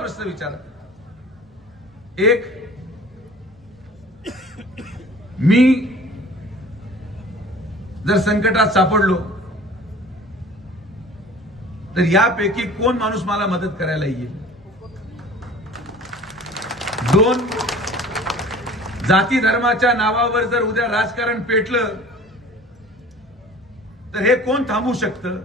प्रश्न विचारा. एक मी जर संकटात सापडलो तर यापैकी कोण माणूस मला मदत करायला येईल? दोन जाती धर्माच्या नावावर जर उद्या राजकारण पेटलं तर हे कोण थांबू शकतं?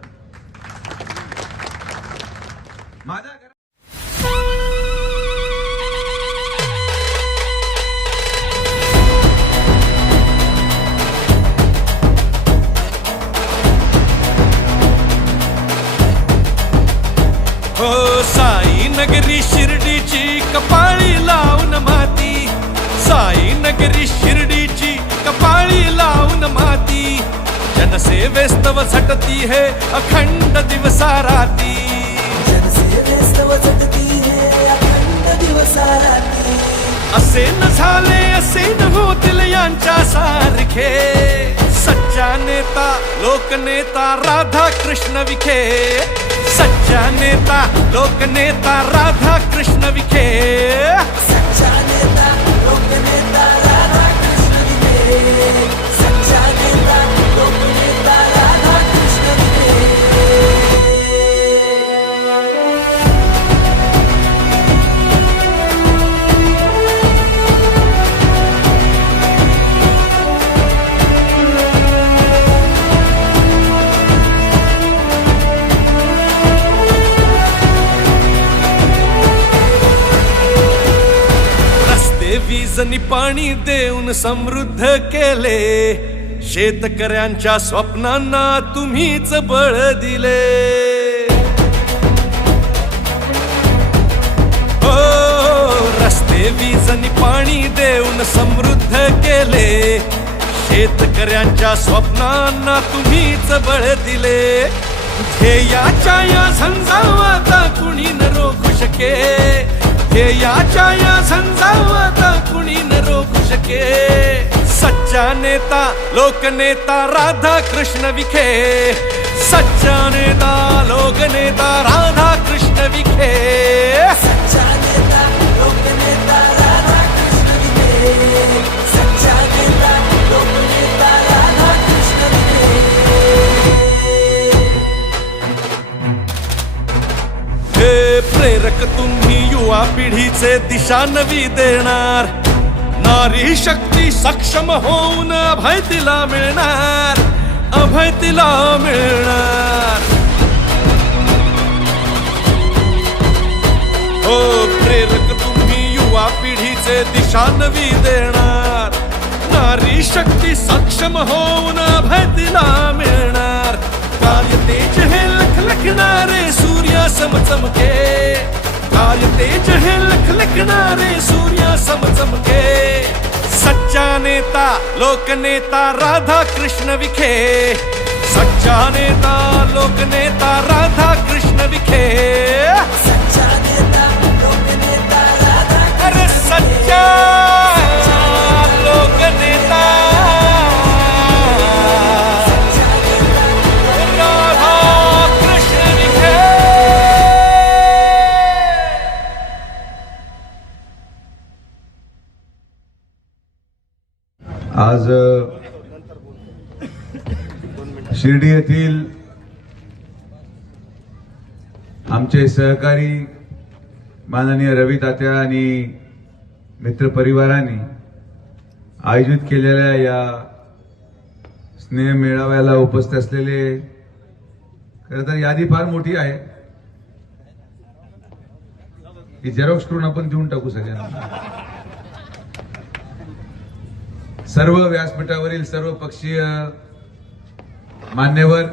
नगरी शिर्डीची कपाळी लावून माती. जनसेवेस्तव झटती हे अखंड दिवसा राती जनसेवेस्तव झटती हे अखंड दिवसाराती. असे न झाले असे न होतील यांच्या सारखे. सच्चा नेता लोकनेता राधा कृष्ण विखे. सच्चा नेता लोकनेता राधा कृष्ण विखे. सच्चा नेता पाणी देऊन समृद्ध केले. शेतकऱ्यांच्या स्वप्नांना तुम्हीच बळ दिले. हो रस्ते वीजनी पाणी देऊन समृद्ध केले. शेतकऱ्यांच्या स्वप्नांना तुम्हीच बळ दिले. ध्येयाच्या या झंझावाता कुणी न रोखू शके. हे याच्या या झंझावाता कुणी न रोखू शके सच्चा नेता लोकनेता राधा कृष्ण विखे. सच्चा नेता लोकनेता राधा कृष्ण विखे. पिढीचे दिशा नवी देणार. नारी शक्ती सक्षम होऊन अभय तिला मिळणार. अभय तिला मिळणार. हो प्रेरक तुम्ही युवा पिढीचे दिशा नवी देणार. नारी शक्ती सक्षम होऊन अभय तिला मिळणार. कार्य तेज हे लखलखणारे सूर्य समचमके कार्य तेज हे लखलखणारे सूर्य समचमके सच्चा नेता लोकनेता राधा कृष्ण विखे. सच्चा नेता लोकनेता राधा कृष्ण विखे. सच्चा नेता लोकनेता राधा अरे सच्चा! शिर्डी येथील आमचे सहकारी माननीय रवी तात्या आणि मित्र परिवारांनी आयोजित केलेल्या या स्नेह मेळाव्याला उपस्थित असलेले खर तर यादी फार मोठी आहे. ही झेरॉक्स करून आपण देऊन टाकू सगळ्यांना. सर्व व्यासपीठावरील सर्व पक्षीय मान्यवर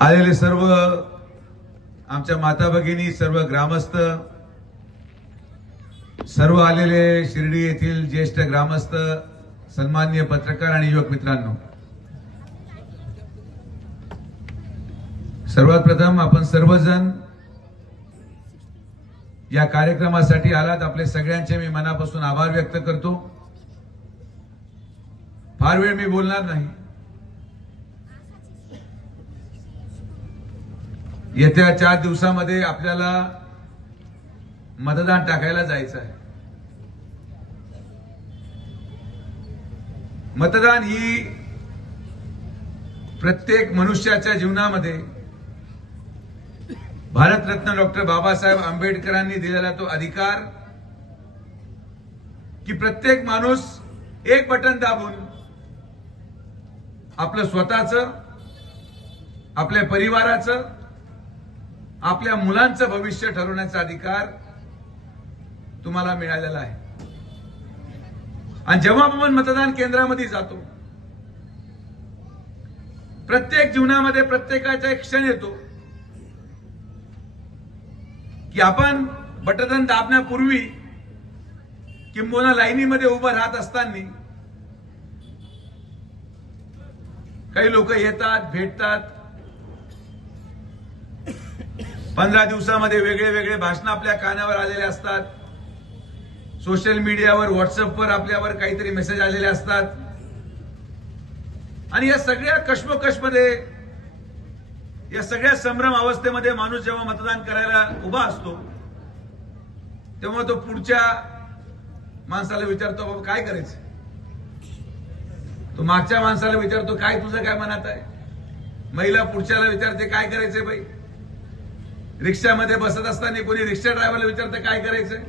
आलेले सर्व आमच्या माता भगिनी सर्व ग्रामस्थ सर्व आलेले शिर्डी येथील ज्येष्ठ ग्रामस्थ सन्माननीय पत्रकार आणि युवक मित्रांनो सर्वात प्रथम आपण सर्वजण या कार्यक्रमासाठी आलात. आपले सगळ्यांचे मी मनापासून आभार व्यक्त करतो. फार वेळ मी बोलणार नाही. येत्या चार दिवसामध्ये आपल्याला मतदान टाकायला जायचं आहे. मतदान ही प्रत्येक मनुष्याच्या जीवनामध्ये भारतरत्न डॉक्टर बाबासाहेब आंबेडकरांनी दिलेला तो अधिकार की प्रत्येक माणूस एक बटन दाबून आपलं स्वतःचं आपल्या परिवाराचं आपल्या मुलांचं भविष्य ठरवण्याचा अधिकार तुम्हाला मिळालेला आहे. आणि जेव्हा आपण मतदान केंद्रामध्ये जातो प्रत्येक जीवनामध्ये प्रत्येकाचा एक क्षण येतो की आपण बटन दाबण्यापूर्वी किंबहुना लाईनीमध्ये उभं राहत असताना काही लोक येतात भेटतात. पंधरा दिवसामध्ये वेगळे वेगळे भाषण आपल्या कानावर आलेले असतात. सोशल मीडियावर व्हॉट्सअपवर आपल्यावर काहीतरी मेसेज आलेले असतात. आणि या सगळ्या कश्मकशमध्ये या सगळ्या संभ्रम अवस्थेमध्ये माणूस जेव्हा मतदान करायला उभा असतो तेव्हा तो पुढच्या माणसाला विचारतो बाबा काय करायचं? तो मागच्या माणसाला विचारतो काय तुझं काय मनात आहे? महिला पुढच्याला विचारते काय करायचंय बाई? रिक्षामध्ये बसत असताना कोणी रिक्षा ड्रायव्हरला विचारतं काय करायचंय?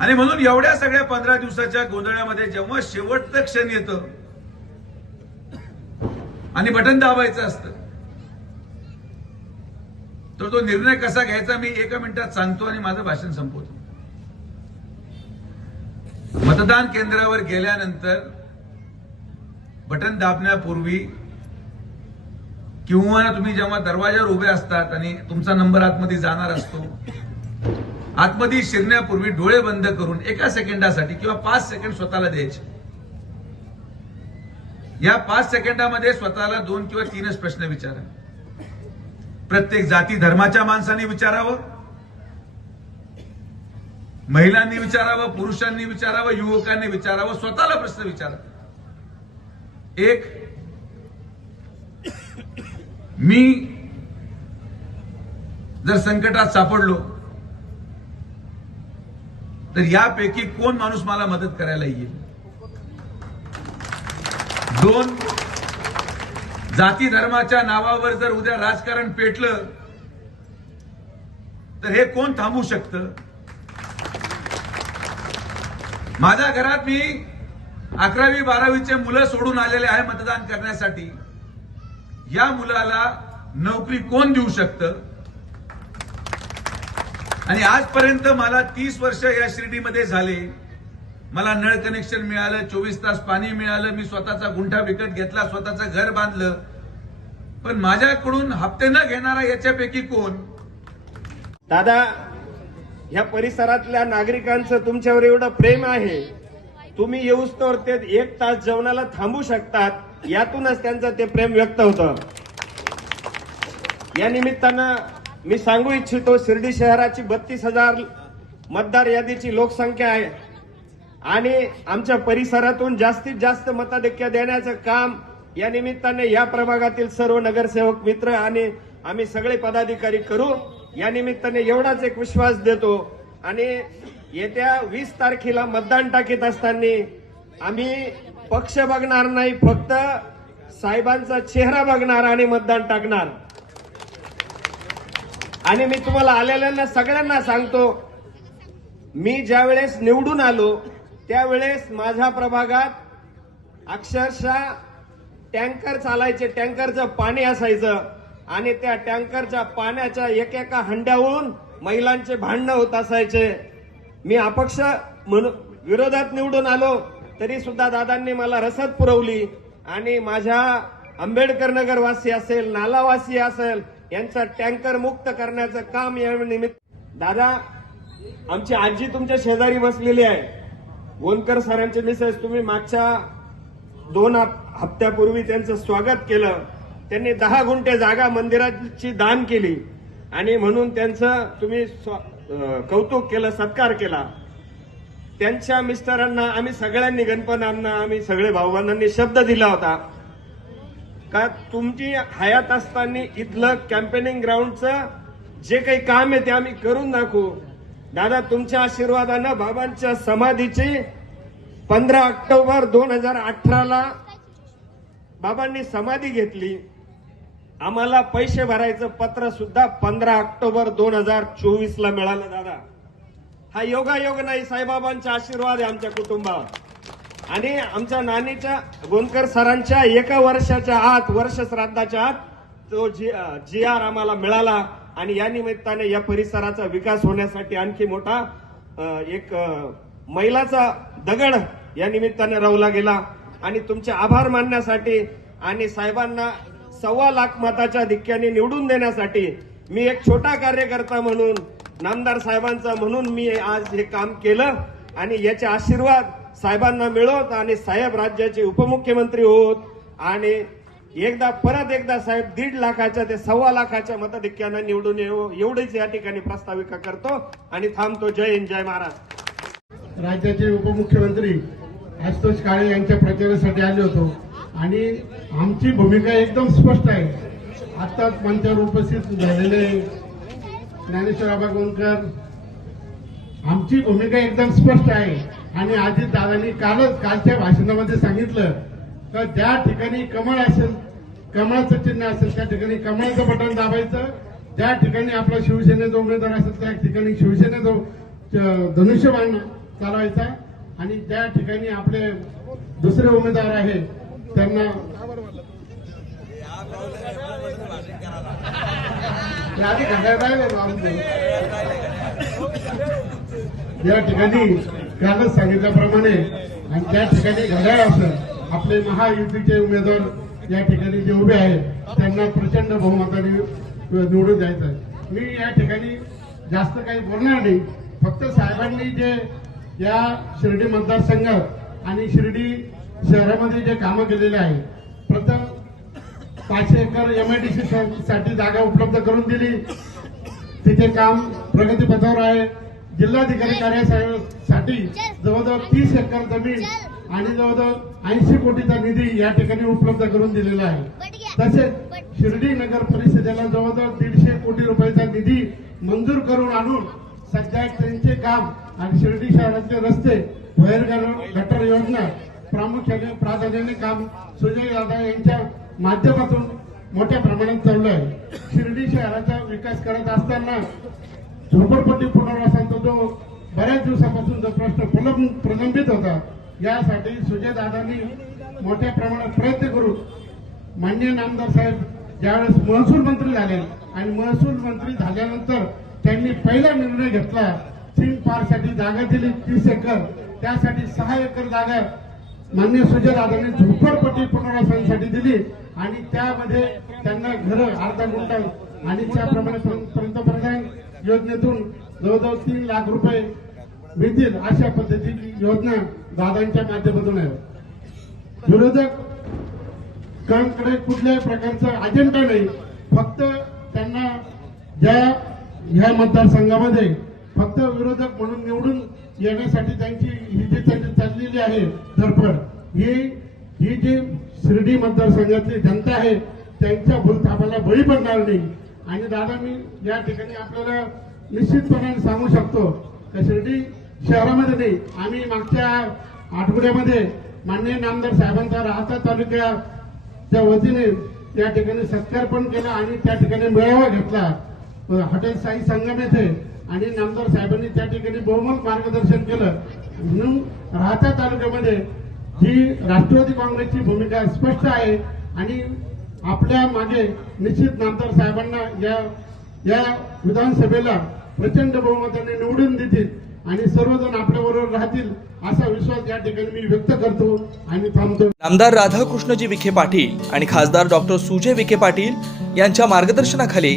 आणि म्हणून एवढ्या सगळ्या पंधरा दिवसाच्या गोंधळामध्ये जेव्हा शेवटचं क्षण येतं आणि बटन दाबायचं असतं तर तो निर्णय कसा घ्यायचा मी एका मिनिटात सांगतो आणि माझं भाषण संपवतो. मतदान केंद्रावर गेल्यानंतर बटन दाबण्यापूर्वी किंवा तुम्ही जेव्हा दरवाजावर उभे असतात आणि तुमचा नंबर आतमध्ये जाणार असतो आतमध्ये शिरण्यापूर्वी डोळे बंद करून एका सेकंदासाठी किंवा पाच सेकंड स्वतःला द्यायचे. या पाच सेकंदामध्ये स्वतःला दोन किंवा तीनच प्रश्न विचारा. प्रत्येक जाती धर्माच्या माणसाने विचारावं महिलांनी विचारावं पुरुषांनी विचारावं युवकांनी विचारावं स्वतःला प्रश्न विचारा. एक मी जर संकटात सापडलो तर यापैकी कोण माणूस मला मदत करायला येईल? दोन जाती धर्माच्या नावावर जर उद्या राजकारण पेटलं तर हे कोण थांबू शकतं? माझ्या घरात मी अकरावी बारावीचे मुलं सोडून आलेले आहे मतदान करण्यासाठी. या मुलाला नोकरी कोण देऊ शकतं? आणि आजपर्यंत मला तीस वर्ष या शिर्डीमध्ये झाले. मला नळ कनेक्शन मिळालं चोवीस तास पाणी मिळालं मी स्वतःचा गुंठा विकत घेतला स्वतःचं घर बांधलं. पण माझ्याकडून हप्ते न घेणारा याच्यापैकी कोण? दादा या परिसरातल्या नागरिकांचं तुमच्यावर एवढं प्रेम आहे. तुम्ही येऊस तर ते एक तास जेवणाला थांबू शकतात. यातूनच त्यांचं ते प्रेम व्यक्त होतं. या निमित्तानं मी सांगू इच्छितो शिर्डी शहराची बत्तीस हजार मतदार यादीची लोकसंख्या आहे. आणि आमच्या परिसरातून जास्तीत जास्त मताधिक्य देण्याचं काम या निमित्ताने या प्रभागातील सर्व नगरसेवक मित्र आणि आम्ही सगळे पदाधिकारी करू. या निमित्ताने एवढाच एक विश्वास देतो. आणि येत्या वीस तारखेला मतदान टाकीत असताना आम्ही पक्ष बघणार नाही फक्त साहेबांचा चेहरा बघणार आणि मतदान टाकणार. आणि मी तुम्हाला आलेल्यांना सगळ्यांना सांगतो मी ज्या वेळेस निवडून आलो त्यावेळेस माझ्या प्रभागात अक्षरशः टँकर चालायचे टँकरचं पाणी असायचं आणि त्या टँकरच्या पाण्याच्या एक एका हंड्यावरून महिलांचे भांडणं होत असायचे. मी अपक्ष म्हणून विरोधात निवडून आलो तरी सुद्धा दादांनी मला रसद पुरवली आणि माझ्या आंबेडकर नगरवासी असेल नालावासी असेल यांचा टँकर मुक्त करण्याचं काम या निमित्त दादा आमची आजी तुमच्या शेजारी बसलेली आहे. गोनकर सरांचे मिसेस तुम्ही मागच्या दोन हप्त्यापूर्वी त्यांचं स्वागत केलं. त्यांनी दहा गुंठे जागा मंदिराची दान केली आणि म्हणून त्यांचं तुम्ही स्वा- कौतुक केलं सत्कार केला. त्यांच्या मिस्टरांना आम्ही सगळ्यांनी गणपणांना आम्ही सगळे भाऊबांधांनी शब्द दिला होता. का तुमची हयात असताना इथलं कॅम्पेनिंग ग्राउंडचं जे काही काम आहे ते आम्ही करून दाखवू. दादा तुमच्या आशीर्वादानं बाबांच्या समाधीची पंधरा ऑक्टोबर दोन हजार अठराला बाबांनी समाधी घेतली. आम्हाला पैसे भरायचं पत्र सुद्धा पंधरा ऑक्टोबर दोन हजार चोवीस ला मिळालं दादा. हा योगायोग नाही साईबाबांचा आशीर्वाद आहे आमच्या कुटुंबावर. आणि आमच्या नानीच्या गोंदकर सरांच्या एका वर्षाच्या आत वर्ष श्राद्धाच्या आत तो जी जी आर आम्हाला मिळाला. आणि या निमित्ताने या परिसराचा विकास होण्यासाठी आणखी मोठा एक मैलाचा दगड या निमित्ताने रवला गेला. आणि तुमचे आभार मानण्यासाठी आणि साहेबांना सव्वा लाख मताच्या धिक्क्याने निवडून देण्यासाठी मी एक छोटा कार्यकर्ता म्हणून नामदार साहेबांचा म्हणून मी आज हे काम केलं आणि याचे आशीर्वाद साहेबांना मिळवत आणि साहेब राज्याचे उपमुख्यमंत्री होत आणि एकदा परत एकदा साहेब दीड लाखाच्या ते सव्वा लाखाच्या मताधिक्यानं निवडून येऊ एवढीच या ठिकाणी प्रास्ताविका करतो आणि थांबतो. जय हिंद जय महाराज राज्याचे उपमुख्यमंत्री आशुतोष काळे यांच्या प्रचारासाठी आले होतो. आणि आमची भूमिका एकदम स्पष्ट आहे. आत्ताच मंचावर उपस्थित झालेले ज्ञानेश्वर आबा आमची भूमिका एकदम स्पष्ट आहे. आणि अजित दादांनी कालच कालच्या भाषणामध्ये सांगितलं तर ज्या ठिकाणी कमळ असेल कमळाचं चिन्ह असेल त्या ठिकाणी कमळाचं बटन दाबायचं. ज्या ठिकाणी आपला शिवसेनेचा उमेदवार असेल त्या ठिकाणी शिवसेनेचा धनुष्यबाण चालवायचा. आणि ज्या ठिकाणी आपले दुसरे उमेदवार आहेत त्यांना आधी ना या ठिकाणी कालच सांगितल्याप्रमाणे आणि त्या ठिकाणी घड्याळ असं आपले महायुतीचे उमेदवार या ठिकाणी जे उभे आहेत त्यांना प्रचंड बहुमताने निवडून द्यायचं आहे. मी या ठिकाणी जास्त काही बोलणार नाही. फक्त साहेबांनी जे या शिर्डी मतदारसंघात आणि शिर्डी शहरामध्ये जे कामं केलेले आहे प्रथम पाचशे एकर एमआयडीसी साठी जागा उपलब्ध करून दिली. तिथे काम प्रगतीपथावर आहे. जिल्हाधिकारी कार्यालयासाठी जवळजवळ तीस एकर जमीन आणि जवळजवळ ऐंशी कोटीचा निधी या ठिकाणी उपलब्ध करून दिलेला आहे. तसेच शिर्डी नगर परिषदेला जवळजवळ दीडशे कोटी रुपयाचा निधी मंजूर करून आणून सध्या त्यांचे काम आणि शिर्डी शहराचे रस्ते बाहेर गटर योजना प्रामुख्याने प्राधान्याने काम सुजय दादा यांच्या माध्यमातून मोठ्या प्रमाणात चालू आहे शिर्डी शहराचा विकास करत असताना झोपडपट्टी पुनर्वासांचा जो बऱ्याच दिवसापासून जो प्रश्न प्रलंबित होता यासाठी सुजयदादांनी मोठ्या प्रमाणात प्रयत्न करून मान्य नामदार साहेब ज्यावेळेस महसूल मंत्री झाले आणि महसूल मंत्री झाल्यानंतर त्यांनी पहिला निर्णय घेतला. सिंग पार्कसाठी जागा दिली तीस एकर त्यासाठी सहा एकर जागा मान्य सुजयदादांनी झोपडपट्टी पुनर्वसनासाठी दिली आणि त्यामध्ये त्यांना घरं अर्धा गुंटल आणि त्याप्रमाणे पंतप्रधान योजनेतून जवळजवळ तीन लाख रुपये मिळतील अशा पद्धतीची योजना दादांच्या माध्यमातून आहे. विरोधककडे कुठल्याही प्रकारचा अजेंडा नाही. फक्त त्यांना ज्या ह्या मतदारसंघामध्ये फक्त विरोधक म्हणून निवडून येण्यासाठी त्यांची ही जी त्यांनी चाललेली आहे धडपड ही ही जी शिर्डी मतदारसंघातली जनता आहे त्यांच्या भूलथापाला बळी पडणार नाही. आणि दादा मी या ठिकाणी आपल्याला निश्चितपणाने सांगू शकतो का शिर्डी शहरामध्ये नाही आम्ही मागच्या आठवड्यामध्ये माननीय नामदार साहेबांचा राहता तालुक्या त्या वतीने त्या ठिकाणी सत्कार पण केला आणि त्या ठिकाणी मेळावा घेतला. हॉटेल साई संगम येथे आणि नामदार साहेबांनी त्या ठिकाणी बहुमत मार्गदर्शन केलं. म्हणून राहता तालुक्यामध्ये ही राष्ट्रवादी काँग्रेसची भूमिका स्पष्ट आहे आणि आपल्या मागे निश्चित नामदार साहेबांना या या विधानसभेला प्रचंड बहुमताने निवडून देतील आणि सर्वजण आपल्याबरोबर राहतील असा विश्वास या ठिकाणी मी व्यक्त करतो आणि थांबतो. नामदार राधाकृष्णजी विखे पाटील आणि खासदार डॉक्टर सुजय विखे पाटील यांच्या मार्गदर्शनाखाली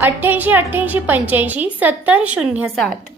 अठ्ठ्याऐंशी अठ्ठ्याऐंशी पंच्याऐंशी सत्तर शून्य सात.